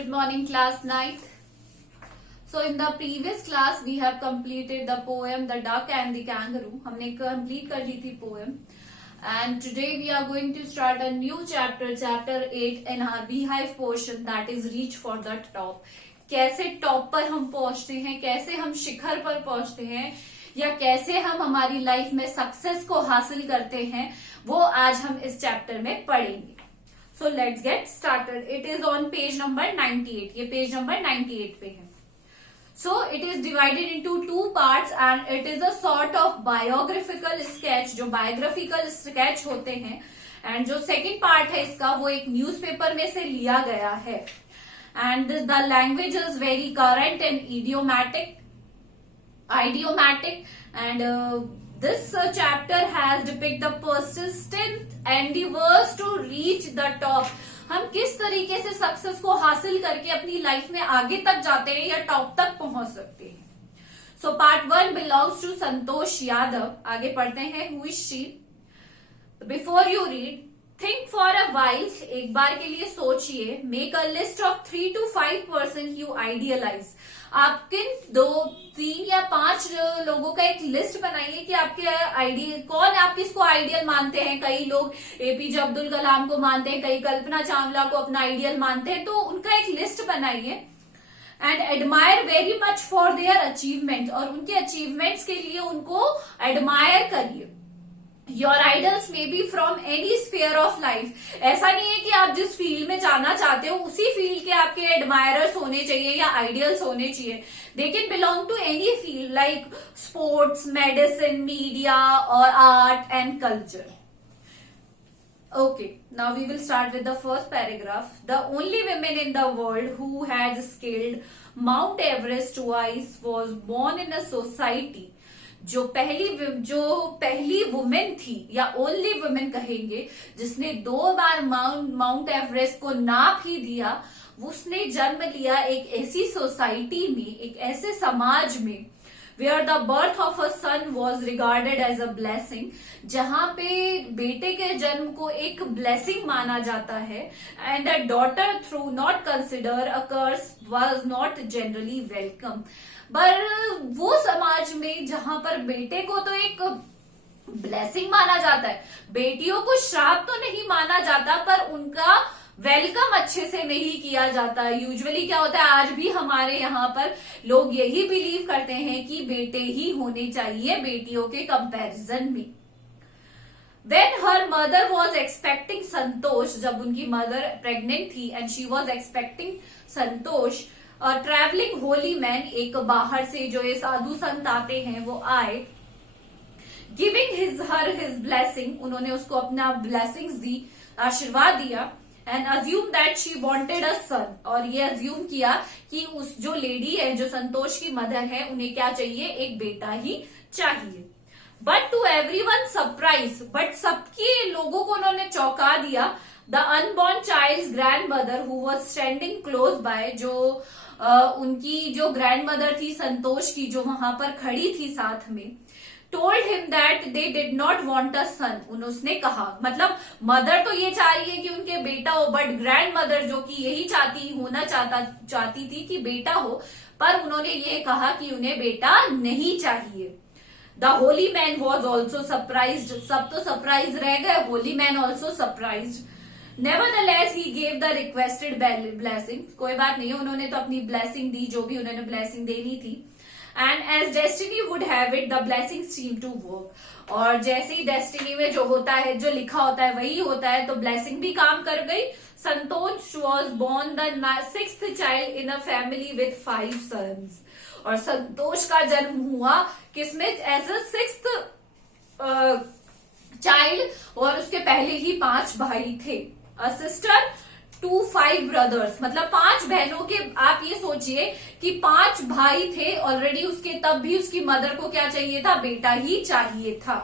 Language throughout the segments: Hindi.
Good morning, class 9th. So in the previous class we have completed the poem The Duck and the Kangaroo. हमने complete कर ली थी poem. And today we are going to start a new chapter, chapter 8 in our beehive portion, that is reach for the top. कैसे टॉप पर हम पहुंचते हैं, कैसे हम शिखर पर पहुंचते हैं, या कैसे हम हमारी लाइफ में सक्सेस को हासिल करते हैं, वो आज हम इस चैप्टर में पढ़ेंगे. So let's get started. It is on page number 98. ये पेज नंबर 98 पे है. So it is divided into two parts and it is a sort of biographical sketch, जो biographical sketch होते हैं. And जो second part है इसका, वो एक newspaper में से लिया गया है. And the language is very current and idiomatic. And this chapter has depict the persistent endeavors to reach the top. हम किस तरीके से सक्सेस को हासिल करके अपनी लाइफ में आगे तक जाते हैं या टॉप तक पहुंच सकते हैं. So part 1 belongs to Santosh Yadav. आगे पढ़ते हैं. Who is she. Before you read, think for a while. एक बार के लिए सोचिए. Make a list of 3 to 5% you idealise. आप किन 2, 3 या 5 लोगों का एक लिस्ट बनाइए कि आपके आइडियल कौन, आप किसको आइडियल मानते हैं. कई लोग एपीजे अब्दुल कलाम को मानते हैं, कई कल्पना चावला को अपना आइडियल मानते हैं. तो उनका एक लिस्ट बनाइए. And admire very much for their achievement. और उनके अचीवमेंट्स के लिए उनको एडमायर करिए. Your idols may be from any sphere of life. ऐसा नहीं है कि आप जिस फील्ड में जाना चाहते हो उसी फील्ड के आपके एडमायरर्स होने चाहिए या आइडियल्स होने चाहिए. They can belong to any field like sports, medicine, media और art and culture. Okay, now we will start with the first paragraph. The only woman in the world who had scaled Mount Everest twice was born in a society. जो पहली वुमेन थी या ओनली वुमेन कहेंगे, जिसने 2 बार माउंट एवरेस्ट को नाप ही दिया, उसने जन्म लिया एक ऐसी सोसाइटी में, एक ऐसे समाज में, where the birth of a son was regarded as a blessing, जहां पे बेटे के जन्म को एक ब्लेसिंग माना जाता है. and a daughter through not considered a curse was not generally welcome. पर वो समाज में जहां पर बेटे को तो एक ब्लेसिंग माना जाता है, बेटियों को श्राप तो नहीं माना जाता, पर उनका वेलकम अच्छे से नहीं किया जाता. यूजुअली क्या होता है, आज भी हमारे यहाँ पर लोग यही बिलीव करते हैं कि बेटे ही होने चाहिए बेटियों के कंपैरिजन में. When her mother was expecting संतोष, जब उनकी मदर प्रेग्नेंट थी and she was expecting Santosh, travelling Holi man, एक बाहर से जो ये साधु संत आते हैं वो आए. गिविंग हिज ब्लेसिंग, उन्होंने उसको अपना ब्लेसिंग्स दी, आशीर्वाद दिया. And assume that she wanted a son, और ये अज्यूम किया कि उस जो लेडी है, जो संतोष की मदर है, उन्हें क्या चाहिए, एक बेटा ही चाहिए. But to everyone surprise, but सबके लोगों को उन्होंने चौंका दिया. The unborn child grandmother who was standing close by, जो उनकी जो ग्रैंड मदर थी संतोष की, जो वहां पर खड़ी थी साथ में, told him that they did not want a son. उसने कहा, मतलब मदर तो ये चाह रही है कि उनके बेटा हो, बट ग्रैंड मदर जो कि यही चाहती थी कि बेटा हो, पर उन्होंने ये कहा कि उन्हें बेटा नहीं चाहिए. The holy man was also surprised. सब तो सरप्राइज रह गए, holy man also surprised. Nevertheless, he gave the requested blessing. कोई बात नहीं, उन्होंने तो अपनी ब्लेसिंग दी, जो भी उन्होंने ब्लेसिंग देनी थी. And as destiny would have it, the blessing seemed to work. और जैसे ही डेस्टिनी में जो होता है, जो लिखा होता है वही होता है, तो ब्लेसिंग भी काम कर गई. संतोष was born the 6th child in a family with 5 sons. और संतोष का जन्म हुआ किसमें, एज अ 6th चाइल्ड, और उसके पहले ही 5 भाई थे. अ सिस्टर टू 5 ब्रदर्स, मतलब 5 बहनों के, आप ये सोचिए कि 5 भाई थे ऑलरेडी उसके, तब भी उसकी मदर को क्या चाहिए था, बेटा ही चाहिए था.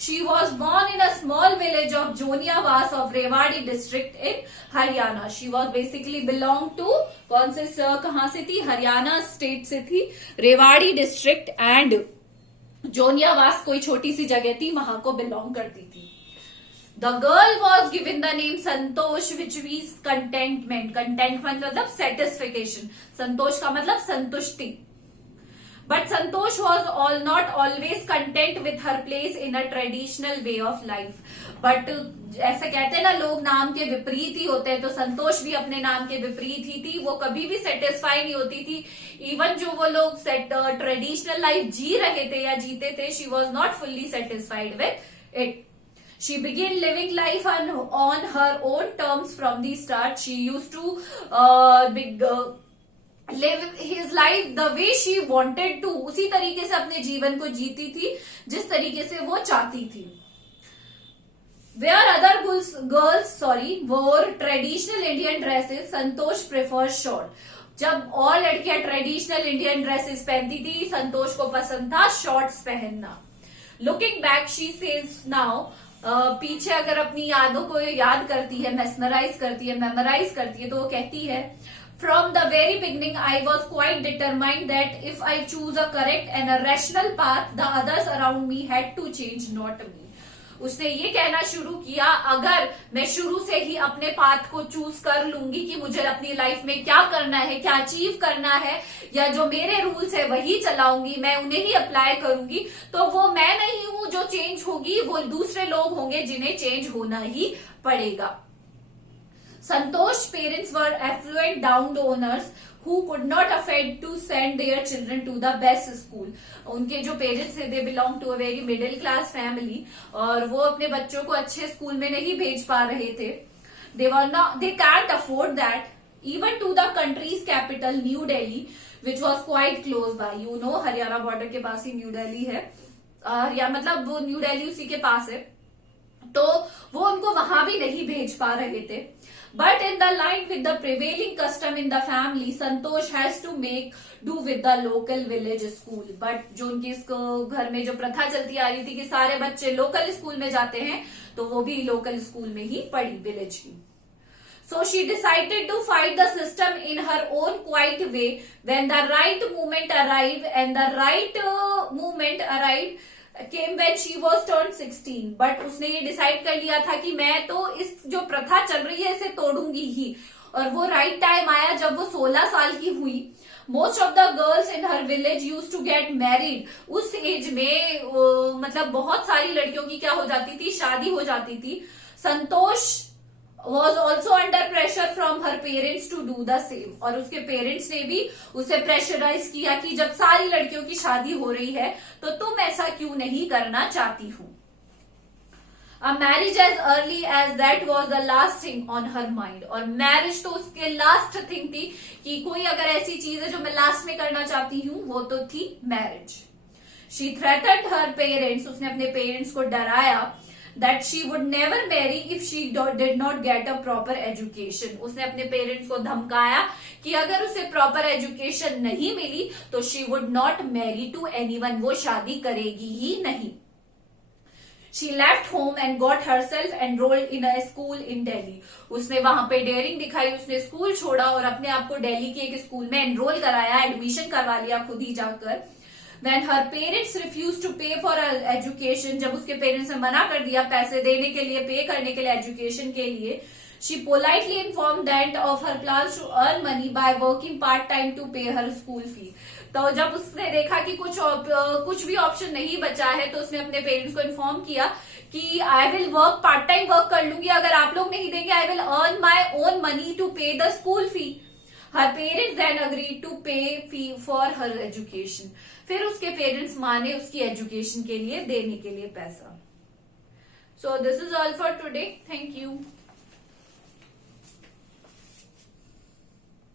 She was born in a small village of Joniyawas of Rewari district in Haryana. She was basically belong to, कौन से, कहां से थी, हरियाणा स्टेट से थी, रेवाड़ी डिस्ट्रिक्ट. एंड जोनियावास कोई छोटी सी जगह थी, वहां को बिलोंग करती थी. The girl was given the name Santosh which means contentment. Contentment मतलब सेटिस्फिकेशन, संतोष का मतलब संतुष्टि। But Santosh was not always content with her place in a traditional way of life. But ऐसे कहते हैं ना लोग, नाम के विपरीत ही होते हैं, तो संतोष भी अपने नाम के विपरीत ही थी। वो कभी भी सेटिस्फाई नहीं होती थी। इवन जो वो लोग ट्रेडिशनल लाइफ जी रहे थे या जीते थे, she was not fully satisfied with it. She began living life on her own terms from the start. She used to live his life the way she wanted to. उसी तरीके से अपने जीवन को जीती थी जिस तरीके से वो चाहती थी। Where other girls wore traditional Indian dresses, Santosh prefers short. जब और लड़कियां ट्रेडिशनल इंडियन ड्रेसेस पहनती थी, संतोष को पसंद था शॉर्ट्स पहनना। Looking back, she says now, पीछे अगर अपनी यादों को याद करती है, मेमोराइज करती है, तो वो कहती है, from the very beginning I was quite determined that if I choose a correct and a rational path, the others around me had to change, not me. उसने ये कहना शुरू किया, अगर मैं शुरू से ही अपने पाथ को चूज कर लूंगी कि मुझे अपनी लाइफ में क्या करना है, क्या अचीव करना है, या जो मेरे रूल्स है वही चलाऊंगी, मैं उन्हें ही अप्लाई करूंगी, तो वो मैं नहीं हूं जो चेंज होगी, वो दूसरे लोग होंगे जिन्हें चेंज होना ही पड़ेगा। Santosh parents were affluent down owners who could not afford to send their children to the best school. उनके जो पेरेंट्स थे, they belong to a very middle class family, और वो अपने बच्चों को अच्छे स्कूल में नहीं भेज पा रहे थे। They can't afford that even to the country's capital New Delhi, which was quite close by. You know, Haryana border के पास ही न्यू दिल्ली है, या मतलब वो न्यू दिल्ली उसी के पास है, तो वो उनको वहां भी नहीं भेज पा रहे थे। But in the line with the prevailing custom in the family, Santosh has to make do with the local village school. But जो उनकी घर में जो प्रथा चलती आ रही थी कि सारे बच्चे लोकल स्कूल में जाते हैं, तो वो भी लोकल स्कूल में ही पढ़ी, विलेज की। So she decided to fight the system in her own quiet way. When the right moment arrived, and the right moment arrived came when she was turned 16. But उसने ये डिसाइड कर लिया था कि मैं तो इस जो प्रथा चल रही है इसे तोड़ूंगी ही, और वो राइट टाइम आया जब वो 16 साल की हुई। Most of the girls in her village use to get married. उस एज में मतलब बहुत सारी लड़कियों की क्या हो जाती थी, शादी हो जाती थी। संतोष was also under pressure from her parents to do the same, और उसके पेरेंट्स ने भी उसे प्रेशराइज किया कि जब सारी लड़कियों की शादी हो रही है तो तुम ऐसा क्यों नहीं करना चाहती हो। A marriage as early as that was the last thing on her mind, और मैरिज तो उसके लास्ट थिंग थी कि कोई अगर ऐसी चीज है जो मैं लास्ट में करना चाहती हूँ, वो तो थी marriage. She threatened her parents, उसने अपने पेरेंट्स को डराया, that she would never marry if she did not get a proper education. उसने अपने पेरेंट्स को धमकाया कि अगर उसे प्रॉपर एजुकेशन नहीं मिली तो she would not marry to anyone, वो शादी करेगी ही नहीं। She left home and got herself enrolled in a school in Delhi. उसने वहां पे डेयरिंग दिखाई, उसने स्कूल छोड़ा और अपने आप को दिल्ली के एक स्कूल में एनरोल कराया, एडमिशन करवा लिया खुद ही जाकर। When her parents refused to pay for her education, जब उसके पेरेंट्स ने मना कर दिया पैसे देने के लिए, पे करने के लिए, एजुकेशन के लिए, she politely informed that of her plans to earn money by working part time to pay her school fee. तो जब उसने देखा कि कुछ भी ऑप्शन नहीं बचा है, तो उसने अपने पेरेंट्स को इन्फॉर्म किया कि I will work, part time work कर लूंगी, अगर आप लोग नहीं देंगे I will earn my own money to pay the school fee. Her parents then agreed to pay fee for her education. फिर उसके पेरेंट्स माने उसकी एजुकेशन के लिए देने के लिए पैसा। So this is all for today. Thank you.